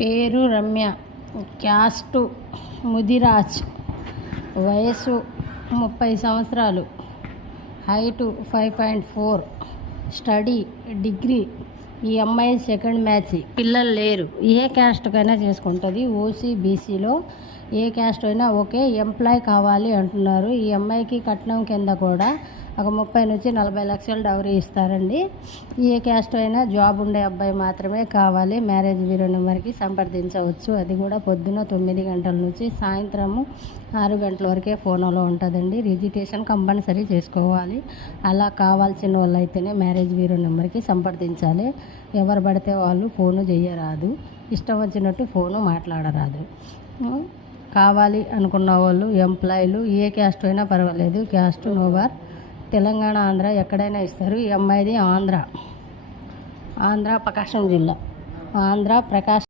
పేరు రమ్య, క్యాస్టు ముదిరాజ్, వయసు 30 సంవత్సరాలు, హైటు 5.4, స్టడీ డిగ్రీ. ఈ అమ్మాయి సెకండ్ మ్యాచ్, పిల్లలు లేరు. ఏ క్యాస్ట్కైనా చేసుకుంటుంది. ఓసీ బీసీలో ఏ క్యాస్ట్ అయినా ఓకే. ఎంప్లాయ్ కావాలి అంటున్నారు. ఈ అమ్మాయికి కట్నం కింద కూడా ఒక 30 నుంచి 40 లక్షలు డౌరీ ఇస్తారండి. ఏ క్యాస్ట్ అయినా జాబ్ ఉండే అబ్బాయి మాత్రమే కావాలి. మ్యారేజ్ బ్యూరో నెంబర్కి సంప్రదించవచ్చు. అది కూడా పొద్దున 9 గంటల నుంచి సాయంత్రము 6 గంటల వరకే ఫోన్లో ఉంటుందండి. రిజిస్ట్రేషన్ కంపల్సరీ చేసుకోవాలి. అలా కావాల్సిన వాళ్ళు అయితేనే మ్యారేజ్ బ్యూరో నెంబర్కి సంప్రదించాలి. ఎవరు పడితే వాళ్ళు ఫోను చేయరాదు. ఇష్టం వచ్చినట్టు ఫోను మాట్లాడరాదు. కావాలి అనుకున్న వాళ్ళు ఎంప్లాయీలు ఏ క్యాస్ట్ అయినా పర్వాలేదు. క్యాస్ట్ నోబార్. తెలంగాణ, ఆంధ్ర ఎక్కడైనా ఇస్తారు. ఈ అమ్మాయిది ఆంధ్ర ప్రకాశం జిల్లా. ఆంధ్ర ప్రకాశం.